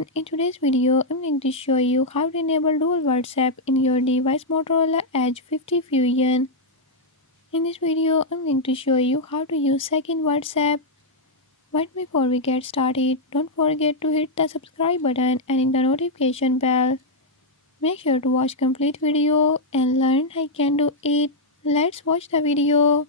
everyone, in today's video I'm going to show you how to enable dual WhatsApp in your device Motorola Edge 50 Fusion. In this video I'm going to show you how to use second WhatsApp. But before we get started, don't forget to hit the subscribe button and hit the notification bell. Make sure to watch complete video and learn how I can do it. Let's watch the video.